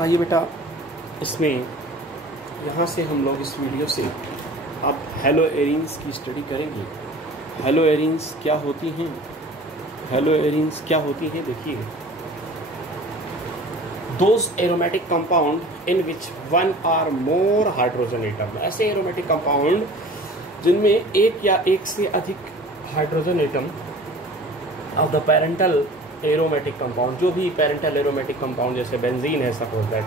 आइए बेटा, इसमें यहाँ से हम लोग इस वीडियो से अब हेलो एरीन्स की स्टडी करेंगे। हेलो एरीन्स क्या होती हैं? हेलो एरीन्स क्या होती हैं? देखिए, those aromatic compound in which one or more hydrogen atom, ऐसे एरोमेटिक कंपाउंड जिनमें एक या एक से अधिक hydrogen atom of the parental aromatic compound, जो भी पेरेंटल एरोमेटिक कंपाउंड जैसे बेंजीन है, सपोज दैट,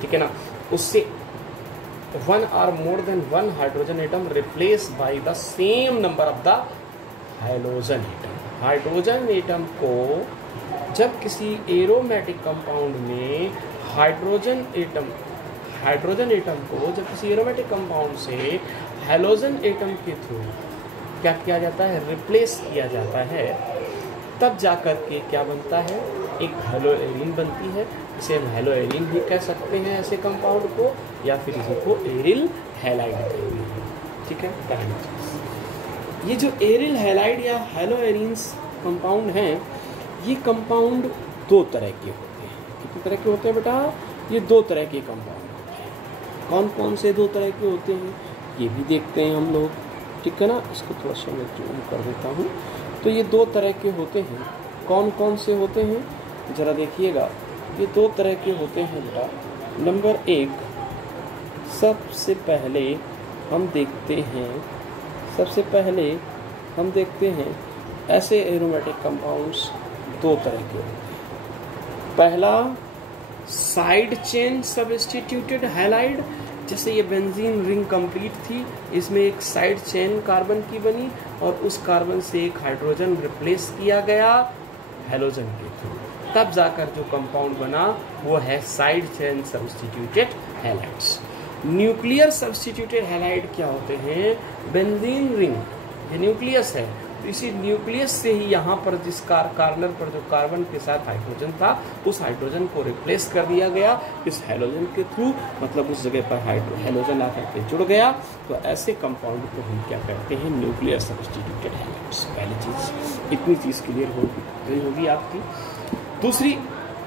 ठीक है ना, उससे one or more than one hydrogen atom replace by the same number of the hydrogen atom. Hydrogen atom को जब किसी एरोमेटिक कंपाउंड में हाइड्रोजन एटम को जब किसी एरोमेटिक कंपाउंड से हैलोजन एटम के थ्रू क्या किया जाता है? रिप्लेस किया जाता है, तब जाकर के क्या बनता है? एक हेलो एरीन बनती है। इसे हम हेलो एरीन भी कह सकते हैं ऐसे कंपाउंड को, या फिर इसी को एरिल हैलाइड कहेंगे, ठीक है। पहली चीज, ये जो एरिल हैलाइड या हेलो एरीन्स कंपाउंड हैं, ये कंपाउंड दो तरह के होते हैं। कितने तरह के होते हैं बेटा? ये दो तरह के कंपाउंड होते हैं। कौन कौन से दो तरह के होते हैं ये भी देखते हैं हम लोग, ठीक है ना। इसको थोड़ा सा मैं जूम कर देता हूँ। तो ये दो तरह के होते हैं। कौन कौन से होते हैं ज़रा देखिएगा। ये दो तरह के होते हैं बेटा। नंबर एक, सबसे पहले हम देखते हैं ऐसे एरोमेटिक कंपाउंड्स दो तरह के होते हैं। पहला, साइड चेन सब्स्टिट्यूटेड हैलाइड, जैसे ये बेंजीन रिंग कंप्लीट थी, इसमें एक साइड चेन कार्बन की बनी और उस कार्बन से एक हाइड्रोजन रिप्लेस किया गया हैलोजन के थ्रू, तब जाकर जो कंपाउंड बना वो है side chain substituted halides. Nuclear substituted halide क्या होते हैं? बेंजीन रिंग, ये न्यूक्लियस है, तो इसी न्यूक्लियस से ही यहाँ पर जिस कार्नर पर जो कार्बन के साथ हाइड्रोजन था, उस हाइड्रोजन को रिप्लेस कर दिया गया इस हैलोजन के थ्रू, मतलब उस जगह पर हैलोजन आकर के जुड़ गया। तो ऐसे कंपाउंड को हम क्या कहते हैं? Nuclear substituted halides. पहली चीज, इतनी चीज क्लियर होगी आपकी। दूसरी,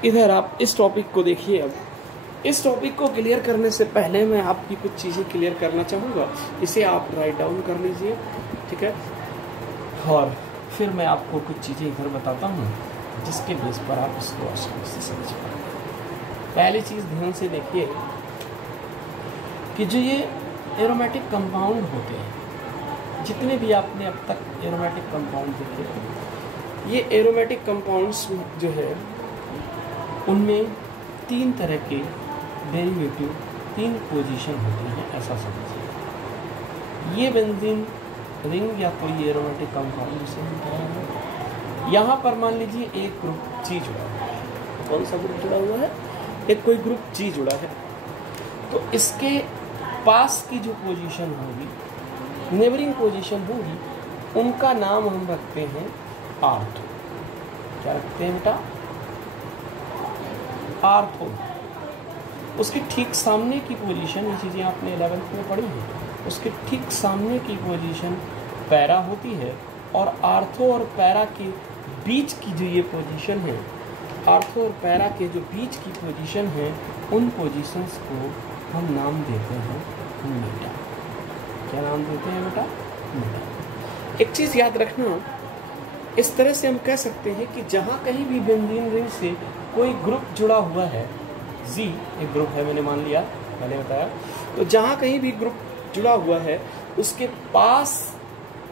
इधर आप इस टॉपिक को देखिए। अब इस टॉपिक को क्लियर करने से पहले मैं आपकी कुछ चीज़ें क्लियर करना चाहूँगा। इसे आप राइट डाउन कर लीजिए, ठीक है। और फिर मैं आपको कुछ चीज़ें इधर बताता हूँ जिसके बेस पर आप इसको आसानी से समझ पाएंगे। पहली चीज़ ध्यान से देखिए कि जो ये एरोमेटिक कंपाउंड होते हैं, जितने भी आपने अब तक एरोमेटिक कंपाउंड देखे, ये एरोमेटिक कंपाउंड्स जो है उनमें तीन तरह के डेरिवेटिव, तीन पोजीशन होते हैं, ऐसा समझिए। ये बेंजीन रिंग या कोई एरोमेटिक कंपाउंड जिसे हम कह रहे हैं, यहाँ पर मान लीजिए एक ग्रुप जी जुड़ा हुआ है। कौन सा ग्रुप जुड़ा हुआ है? एक कोई ग्रुप जी जुड़ा है। तो इसके पास की जो पोजीशन होगी, नेबरिंग पोजीशन होगी, उनका नाम हम रखते हैं आर्थो। क्या रखते हैं बेटा? आर्थो। उसके ठीक सामने की पोजीशन, ये चीज़ें आपने 11th में पढ़ी हैं, उसके ठीक सामने की पोजीशन पैरा होती है। और आर्थो और पैरा के बीच की जो ये पोजीशन है, आर्थो और पैरा के जो बीच की पोजीशन है, उन पोजीशंस को हम नाम देते हैं मेटा। क्या नाम देते हैं बेटा? मेटा। एक चीज़ याद रखना, इस तरह से हम कह सकते हैं कि जहाँ कहीं भी बेंजीन रिंग से कोई ग्रुप जुड़ा हुआ है, जी एक ग्रुप है, मैंने मान लिया, मैंने बताया, तो जहाँ कहीं भी ग्रुप जुड़ा हुआ है उसके पास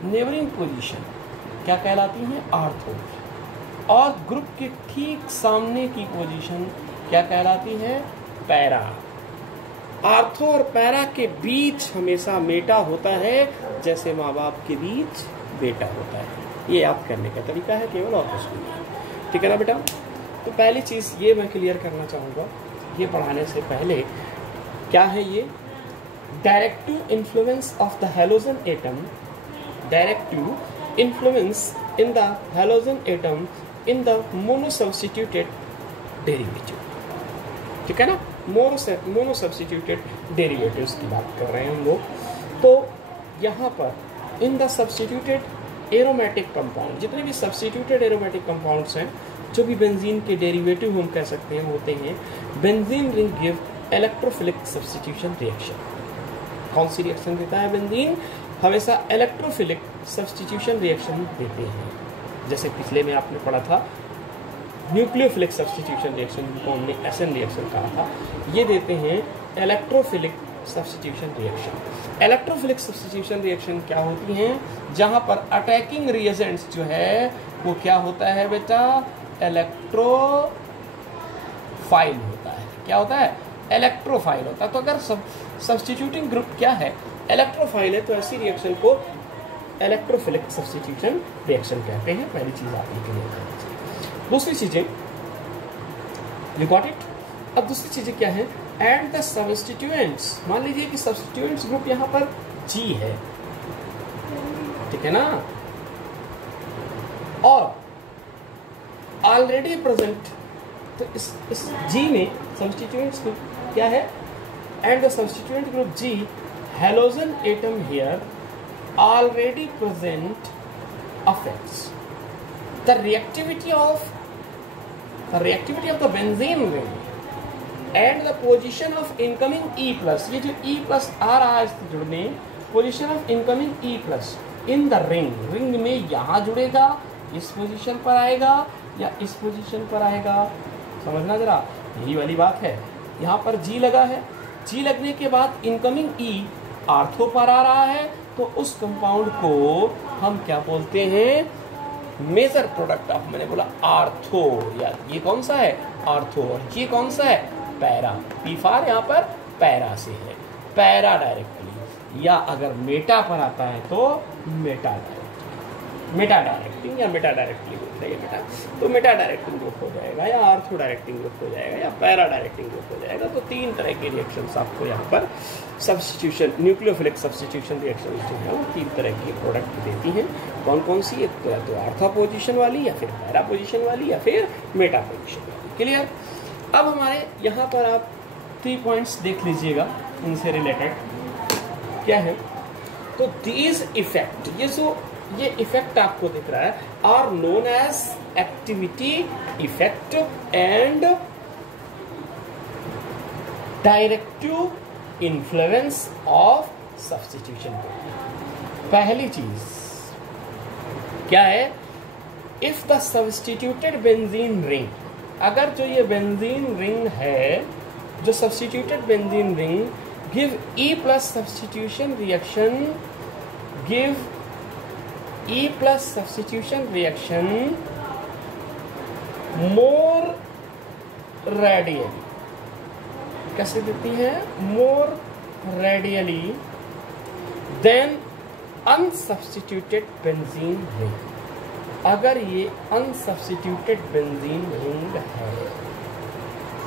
नेबरिंग पोजीशन क्या कहलाती है? आर्थो। और ग्रुप के ठीक सामने की पोजीशन क्या कहलाती है? पैरा। आर्थो और पैरा के बीच हमेशा मेटा होता है, जैसे माँ बाप के बीच बेटा होता है। ये याद करने का तरीका है केवल, और कुछ नहीं, ठीक है ना बेटा। तो पहली चीज़ ये मैं क्लियर करना चाहूँगा, ये पढ़ाने से पहले, क्या है ये? Directive influence of the halogen atom, directive influence in the halogen atom in the monosubstituted derivative, ठीक है ना। मोनोसब्स्टिट्यूटेड डेरिवेटिव्स की बात कर रहे हैं हम लोग। तो यहाँ पर in the substituted aromatic compound, जितने भी सब्स्टिट्यूटेड एरोमेटिक कंपाउंड्स हैं जो भी बेंजीन के डेरिवेटिव हम कह सकते हैं होते हैं। Benzene ring give electrophilic substitution reaction. कौन सी रिएक्शन देता है बेंजीन? हमेशा इलेक्ट्रोफिलिक सब्स्टिट्यूशन रिएक्शन देते हैं। जैसे पिछले में आपने पढ़ा था न्यूक्लियोफिलिक सब्स्टिट्यूशन रिएक्शन, जिनको हमने एसएन रिएक्शन कहा था, ये देते हैं electrophilic substitution reaction. Electrophilic substitution reaction क्या होती हैं? जहां पर अटैकिंग रिएजेंट्स जो है वो क्या होता है बेटा? इलेक्ट्रोफाइल होता है। क्या होता है? इलेक्ट्रोफाइल होता है। तो अगर सब्स्टिट्यूटिंग ग्रुप क्या है? इलेक्ट्रोफाइल है, तो ऐसी रिएक्शन को इलेक्ट्रोफिलिक सब्स्टिट्यूशन रिएक्शन कहते हैं। पहली चीज आप लिख लीजिए। दूसरी चीजें, यू गॉट इट। अब दूसरी चीजें क्या है? एंड द सब्स्टिट्यूएंट्स, मान लीजिए कि सब्स्टिट्यूएंट्स ग्रुप यहां पर G है, ठीक है ना, और ऑलरेडी प्रेजेंट, तो इस G में सब्स्टिट्यूएंट्स ग्रुप क्या है? And the substituent group G halogen atom here already present affects the reactivity of the benzene ring and the position of incoming E plus। ये जो E plus आ रहा है इससे जुड़ने, position of incoming E plus in the ring में यहाँ जुड़ेगा, इस पोजीशन पर आएगा या इस पोजीशन पर आएगा, समझना जरा, यही वाली बात है। यहाँ पर G लगा है, G लगने के बाद इनकमिंग E आर्थो पर आ रहा है, तो उस कंपाउंड को हम क्या बोलते हैं? मेजर प्रोडक्ट ऑफ, मैंने बोला आर्थो, या ये कौन सा है? आर्थो। और ये कौन सा है? पैरा। पी फार यहाँ पर पैरा से है, पैरा डायरेक्टली, या अगर मेटा पर आता है तो मेटा डायरेक्टली, मेटा डायरेक्टिंग या मेटा डायरेक्टली बोलते हैं बेटा, तो मेटा डायरेक्टिंग ग्रुप हो जाएगा, या आर्थो डायरेक्टिंग ग्रुप हो जाएगा, या पैरा डायरेक्टिंग ग्रुप हो जाएगा। तो तीन तरह के रिएक्शंस आपको यहाँ पर सब्स्टिट्यूशन, न्यूक्लियोफिलिक सब्स्टिट्यूशन रिएक्शन जो है वो तीन तरह की प्रोडक्ट देती हैं। कौन कौन सी? एक तो आर्थो पोजीशन वाली, या फिर पैरा पोजीशन वाली, या फिर मेटा पोजीशन वाली। क्लियर? अब हमारे यहाँ पर आप 3 पॉइंट्स देख लीजिएगा, इनसे रिलेटेड क्या है। तो दीज इफेक्ट, ये इफेक्ट आपको दिख रहा है, are known as activity effect and directive influence of substitution. पहली चीज क्या है? If the substituted benzene ring, अगर जो ये बेंजीन रिंग है, जो substituted benzene ring give E plus substitution reaction, give E plus substitution reaction more readily. कैसे देती है? More readily than unsubstituted benzene ring. अगर ये अनसब्स्टिट्यूटेड बेंजीन रिंग है,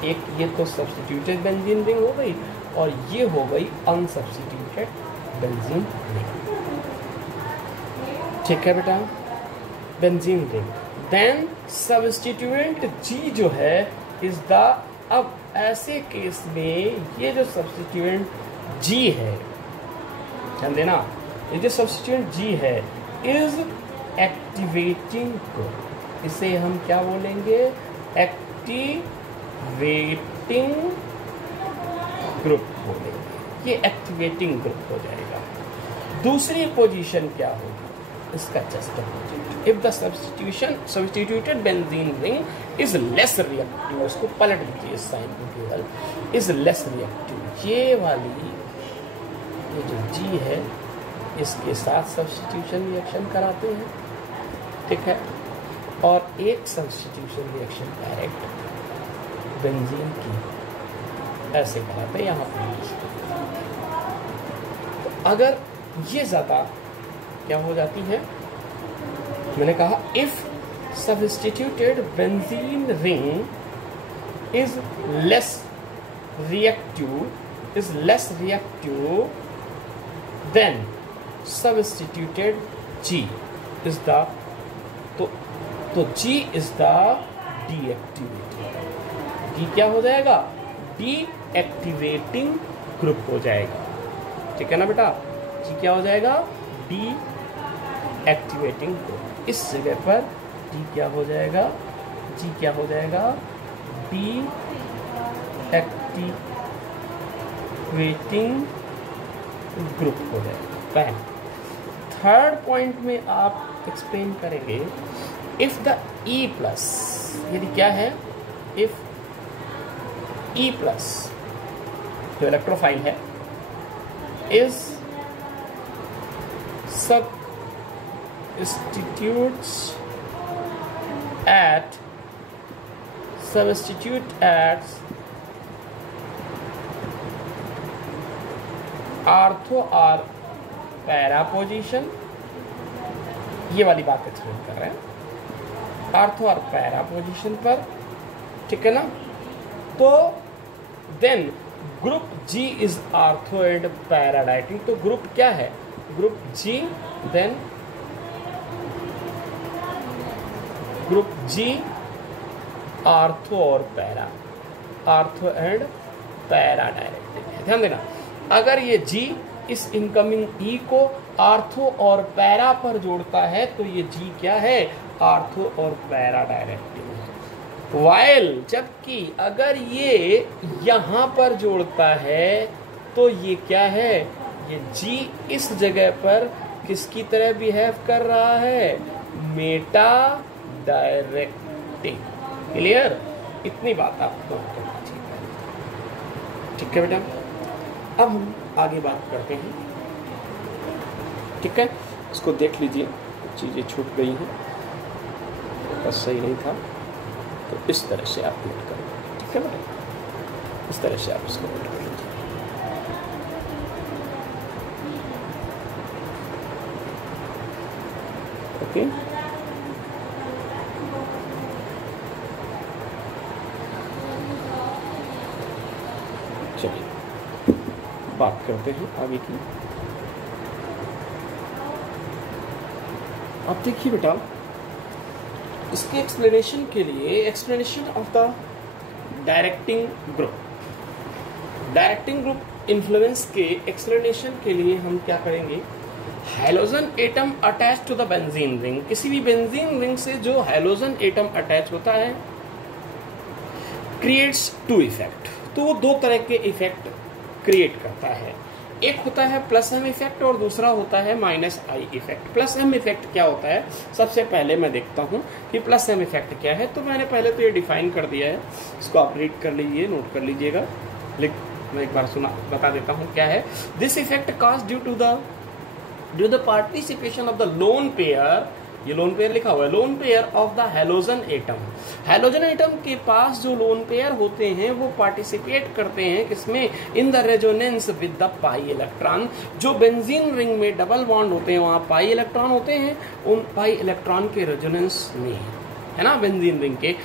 एक ये तो सब्स्टिट्यूटेड बेंजीन रिंग हो गई और ये हो गई अनसब्स्टिट्यूटेड बेंजीन रिंग, ठीक है बेटा, benzene ring. Then substituent G जो है इज द, अब ऐसे केस में ये जो सब्स्टिट्यूएंट G है, ध्यान देना, ये जो सब्स्टिट्यूएंट G है इज एक्टिवेटिंग ग्रुप। इसे हम क्या बोलेंगे? एक्टिवेटिंग ग्रुप बोलेंगे, ये एक्टिवेटिंग ग्रुप हो जाएगा। दूसरी पोजीशन क्या होगी? इसका just opposite. If the substituted benzene ring is less reactive, उसको पलट दीजिए इस साइन को केवल, इज लेस रिएक्टिव। ये वाली ये जो G है इसके साथ सब्स्टिट्यूशन रिएक्शन कराते हैं, ठीक है, और एक सब्स्टिट्यूशन रिएक्शन डायरेक्ट बेंजीन की ऐसे कराते हैं यहाँ पर। तो अगर ये ज्यादा क्या हो जाती है? मैंने कहा if substituted benzene ring is less reactive than substituted G is the, तो G is the deactivating. D क्या हो जाएगा? डीएक्टिवेटिंग ग्रुप हो जाएगा, ठीक है ना बेटा। G क्या हो जाएगा? Deactivating group. इस जगह पर D क्या हो जाएगा? जी क्या हो जाएगा, डीएक्टिवेटिंग ग्रुप हो जाएगा पहला। थर्ड पॉइंट में आप एक्सप्लेन करेंगे, इफ द E प्लस, यदि क्या है, इफ E प्लस जो इलेक्ट्रोफाइल है इज substitutes at ऑर्थो और पैरा पोजीशन, ये वाली बात एक्सप्लेन कर रहे हैं, ऑर्थो और पैरा पोजीशन पर, ठीक है ना। तो then group G is ortho and para directing. तो ग्रुप क्या है, group G, then group G ortho और para, ortho and para directing है। ध्यान देना, अगर ये जी इस इनकमिंग ई को ऑर्थो और पैरा पर जोड़ता है तो ये जी क्या है, ऑर्थो और पैरा डायरेक्टिंग है। वाइल जबकि अगर ये यहां पर जोड़ता है तो ये क्या है, ये जी इस जगह पर किसकी तरह बिहेव कर रहा है, मेटा डायरेक्टिंग। क्लियर, इतनी बात आपको करना चाहिए, ठीक है बेटा। अब हम आगे बात करते हैं, ठीक है। इसको देख लीजिए, चीज़ें छूट गई हैं, बस सही नहीं था, तो इस तरह से आप नोट करेंगे, ठीक है बेटा, इस तरह से आप इसको नोट कर लीजिए। ओके, चलिए बात करते हैं आगे की। अब देखिए बेटा, इसके एक्सप्लेनेशन के लिए, explanation of the directing group, directing group influence के एक्सप्लेनेशन के लिए हम क्या करेंगे, halogen atom attach to the benzene ring, किसी भी बेंजीन रिंग से जो हैलोजन एटम अटैच होता है क्रिएट्स टू इफेक्ट। तो वो दो तरह के इफेक्ट क्रिएट करता है, एक होता है प्लस एम इफेक्ट और दूसरा होता है minus I effect. Plus M effect क्या होता है, सबसे पहले मैं देखता हूँ कि प्लस एम इफेक्ट क्या है। तो मैंने पहले तो ये डिफाइन कर दिया है, इसको आप रीड कर लीजिए, नोट कर लीजिएगा, मैं एक बार बता देता हूँ क्या है। This effect cause due to the participation of the lone pair, ये लोन पेयर लिखा हुआ है, lone pair of the halogen atom. Halogen atom के पास जो लोन पेयर होते हैं वो पार्टिसिपेट करते हैं किसमें, in the resonance with the pi electron. जो बेंजीन रिंग में डबल बॉन्ड होते हैं वहां पाई इलेक्ट्रॉन होते हैं, उन पाई इलेक्ट्रॉन के रेजोनेंस में, है ना, बेंजीन रिंग के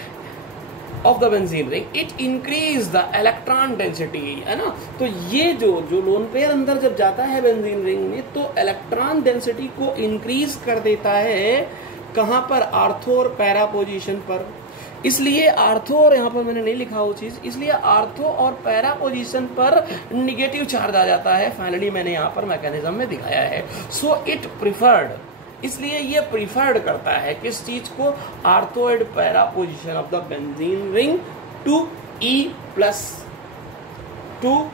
of the benzene ring, it increase the electron density, है ना। तो ये जो लोन पेयर अंदर जब जाता है बेंजीन रिंग में तो इलेक्ट्रॉन डेंसिटी को इंक्रीज कर देता है, कहां पर, आर्थो और पैरा पोजीशन पर। इसलिए आर्थो, और यहाँ पर मैंने नहीं लिखा वो चीज, इसलिए आर्थो और पैरा पोजीशन पर निगेटिव चार्ज आ जाता है। फाइनली मैंने यहाँ पर मैकेनिज्म में दिखाया है। सो इट प्रिफर्ड, इसलिए ये प्रिफर्ड करता है किस चीज को, ortho and para position of the benzene ring to E plus, to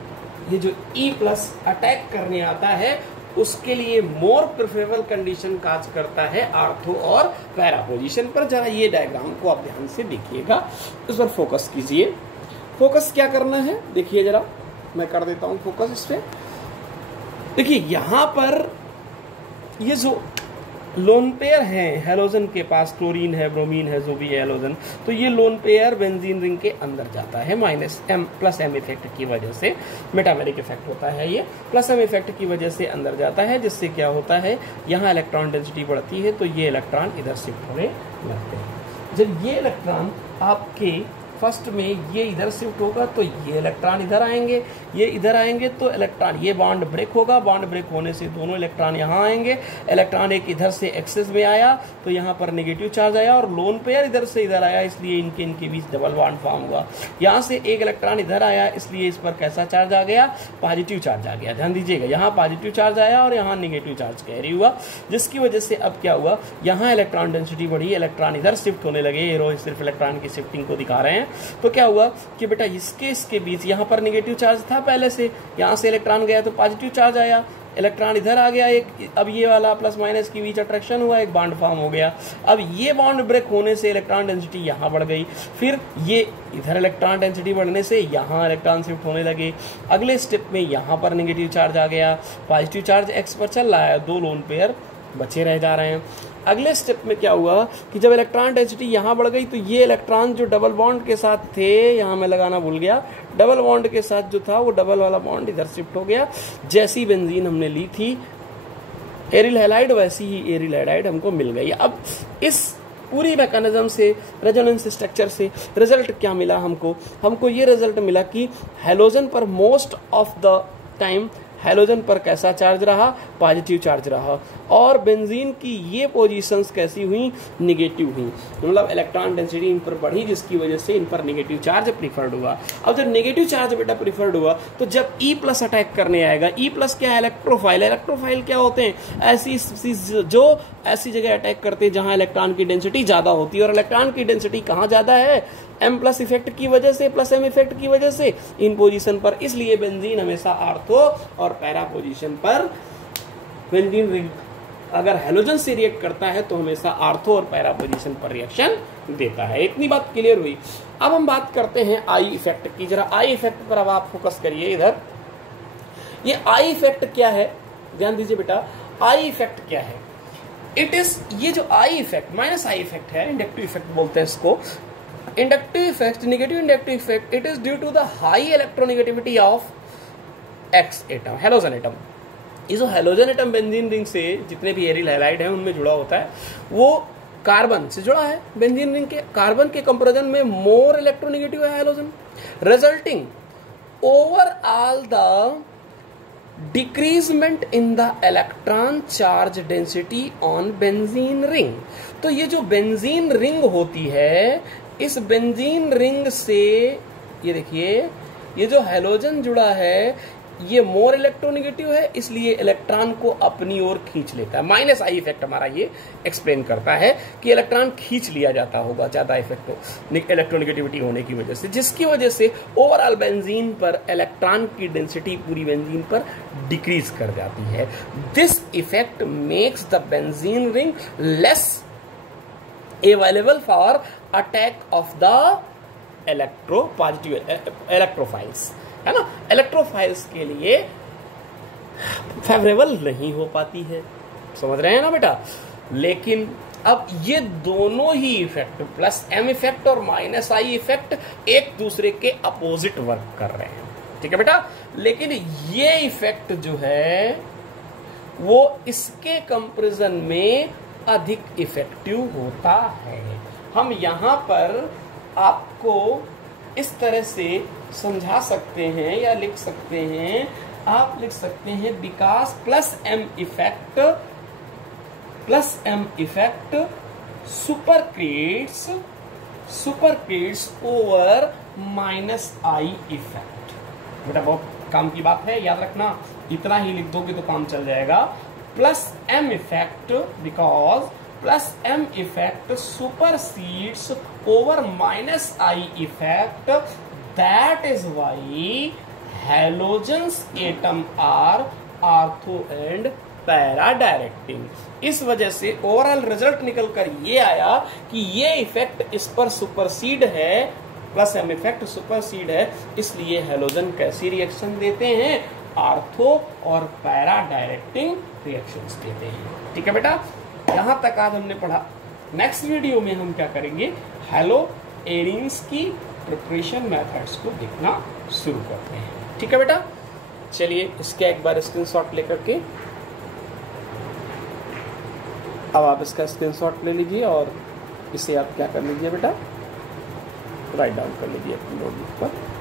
ये जो ई प्लस अटैक करने आता है उसके लिए मोर प्रेफरेबल कंडीशन काज करता है आर्थो और पैरा पोजीशन पर। जरा ये डायग्राम को आप ध्यान से देखिएगा, इस पर फोकस कीजिए। फोकस क्या करना है देखिए जरा, मैं कर देता हूं फोकस इस पे। देखिए यहां पर ये जो लोन पेयर है हैलोजन के पास, क्लोरीन है, ब्रोमीन है, जो भी है हैलोजन, तो ये लोन पेयर बेंजीन रिंग के अंदर जाता है minus M plus M effect की वजह से। मेटामेरिक इफेक्ट होता है ये, प्लस एम इफेक्ट की वजह से अंदर जाता है, जिससे क्या होता है, यहाँ इलेक्ट्रॉन डेंसिटी बढ़ती है तो ये इलेक्ट्रॉन इधर शिफ्ट होने लगते हैं। जब ये इलेक्ट्रॉन आपके फर्स्ट में ये इधर शिफ्ट होगा तो ये इलेक्ट्रॉन इधर आएंगे, ये इधर आएंगे तो इलेक्ट्रॉन, ये बॉन्ड ब्रेक होगा, बॉन्ड ब्रेक होने से दोनों इलेक्ट्रॉन यहाँ आएंगे। इलेक्ट्रॉन एक इधर से एक्सेस में आया तो यहाँ पर नेगेटिव चार्ज आया, और लोन पेयर इधर से इधर आया, इसलिए इनके बीच डबल बॉन्ड फॉर्म हुआ। यहाँ से एक इलेक्ट्रॉन इधर आया, इसलिए इस पर कैसा चार्ज आ गया, पॉजिटिव चार्ज आ गया। ध्यान दीजिएगा, यहाँ पॉजिटिव चार्ज आया और यहाँ नेगेटिव चार्ज कैरी हुआ, जिसकी वजह से अब क्या हुआ, यहाँ इलेक्ट्रॉन डेंसिटी बढ़ी, इलेक्ट्रॉन इधर शिफ्ट होने लगे। ये रो सिर्फ इलेक्ट्रॉन की शिफ्टिंग को दिखा रहे हैं। तो क्या हुआ कि बेटा इसके बीच यहाँ पर नेगेटिव चार्ज था पहले से, यहाँ से इलेक्ट्रॉन गया तो पॉजिटिव चार्ज आया, इलेक्ट्रॉन इधर आ गया एक, अब ये वाला प्लस माइनस के बीच अट्रैक्शन हुआ, एक बॉन्ड फॉर्म हो गया। अब ये बॉन्ड ब्रेक होने से इलेक्ट्रॉन डेंसिटी यहाँ बढ़ गई, फिर ये इधर इलेक्ट्रॉन डेंसिटी बढ़ने से यहाँ इलेक्ट्रॉन शिफ्ट होने लगे। अगले स्टेप में यहाँ पर नेगेटिव चार्ज आ गया, पॉजिटिव चार्ज एक्स पर चल रहा है, दो लोन पेयर बचे रह जा रहे हैं। अगले स्टेप में क्या हुआ कि जब इलेक्ट्रॉन डेंसिटी यहाँ बढ़ गई तो ये इलेक्ट्रॉन जो डबल बॉन्ड के साथ थे, यहाँ मैं लगाना भूल गया, डबल बॉन्ड के साथ जो था वो डबल वाला बॉन्ड इधर शिफ्ट हो गया। जैसी बेंजीन हमने ली थी एरिल हैलाइड, वैसी ही एरिल हैलाइड हमको मिल गई। अब इस पूरी मैकेनिज्म से, रेजोनेंस स्ट्रक्चर से रिजल्ट क्या मिला हमको ये रिजल्ट मिला कि हैलोजन पर most of the time halogen पर कैसा चार्ज रहा, पॉजिटिव चार्ज रहा, और बेंजीन की ये पोजीशंस कैसी हुई, निगेटिव हुई। मतलब इलेक्ट्रॉन डेंसिटी इन पर बढ़ी, जिसकी वजह से इन पर नेगेटिव चार्ज प्रीफर्ड हुआ। अब जब नेगेटिव चार्ज बेटा प्रीफर्ड हुआ तो जब E+ अटैक करने आएगा, E+ क्या है, इलेक्ट्रोफाइल। इलेक्ट्रोफाइल क्या होते हैं, ऐसी जगह अटैक करते हैं जहां इलेक्ट्रॉन की डेंसिटी ज्यादा होती है, और इलेक्ट्रॉन की डेंसिटी कहाँ ज्यादा है, M+ इफेक्ट की वजह से, प्लस M इफेक्ट की वजह से इन पोजीशन पर। इसलिए बेंजीन हमेशा आर्थो और पैरा पोजीशन पर, बेंजीन रिंग अगर हैलोजन से रिएक्ट करता है तो हमेशा आर्थो और पैरा पोजीशन पर रिएक्शन देता है। इतनी बात क्लियर हुई। अब हम बात करते हैं आई इफेक्ट की। जरा आई इफेक्ट पर अब आप फोकस करिए इधर। ये आई इफेक्ट क्या है, ध्यान दीजिए बेटा, आई इफेक्ट क्या है। इट इज, ये जो I effect minus I effect है, इंडक्टिव इफेक्ट बोलते हैं इसको। Inductive effect, negative inductive effect, it is due to the high electronegativity of X atom, halogen atom. ये जो हैलोजन एटम बेंजीन रिंग से जितने भी एरिल हैलाइड हैं उनमें जुड़ा होता है, वो कार्बन से जुड़ा है। बेंजीन रिंग के कार्बन के कंपैरिजन में मोर इलेक्ट्रोनेगेटिव है halogen, resulting overall the decreasement in the electron charge density on benzene ring. तो ये जो बेंजीन रिंग होती है, इस बेंजीन रिंग से ये देखिए, ये जो हैलोजन जुड़ा है ये मोर इलेक्ट्रोनेगेटिव है, इसलिए इलेक्ट्रॉन को अपनी ओर खींच लेता है। माइनस आई इफेक्ट हमारा ये एक्सप्लेन करता है कि इलेक्ट्रॉन खींच लिया जाता होगा ज्यादा इफेक्ट हो इलेक्ट्रोनेगेटिविटी होने की वजह से, जिसकी वजह से ओवरऑल बेंजीन पर इलेक्ट्रॉन की डेंसिटी पूरी बेंजीन पर डिक्रीज कर जाती है। This effect makes the benzene ring less available for attack of the electrophiles, है ना। इलेक्ट्रोफाइल्स के लिए फेवरेबल नहीं हो पाती है, समझ रहे हैं ना बेटा। लेकिन अब ये दोनों ही इफेक्ट, प्लस M इफेक्ट और माइनस आई इफेक्ट, एक दूसरे के अपोजिट वर्क कर रहे हैं, ठीक है बेटा। लेकिन ये इफेक्ट जो है वो इसके कंपैरिजन में अधिक इफेक्टिव होता है। हम यहां पर आपको इस तरह से समझा सकते हैं या लिख सकते हैं, आप लिख सकते हैं because plus M effect supersedes over minus I effect. बेटा बहुत काम की बात है, याद रखना, इतना ही लिख दोगे तो काम चल जाएगा। Plus M effect because plus M effect supersedes over minus I effect, that is why halogens atom are ortho and para directing। इस वजह से ओवरऑल रिजल्ट निकल कर ये आया कि ये इफेक्ट इस पर सुपरसीड है, प्लस एम इफेक्ट सुपरसीड है, इसलिए हैलोजन कैसी रिएक्शन देते हैं, आर्थो और पैरा डायरेक्टिंग रिएक्शंस देते हैं। ठीक है बेटा, यहां तक आज हमने पढ़ा। नेक्स्ट वीडियो में हम क्या करेंगे, हैलो एरिन्स की प्रिपरेशन मेथड्स को देखना शुरू करते हैं। ठीक है बेटा, चलिए इसका एक बार स्क्रीनशॉट लेकर के अब आप इसका स्क्रीनशॉट ले लीजिए और इसे आप क्या कर लीजिए बेटा, राइट डाउन कर लीजिए अपनी नोटबुक पर।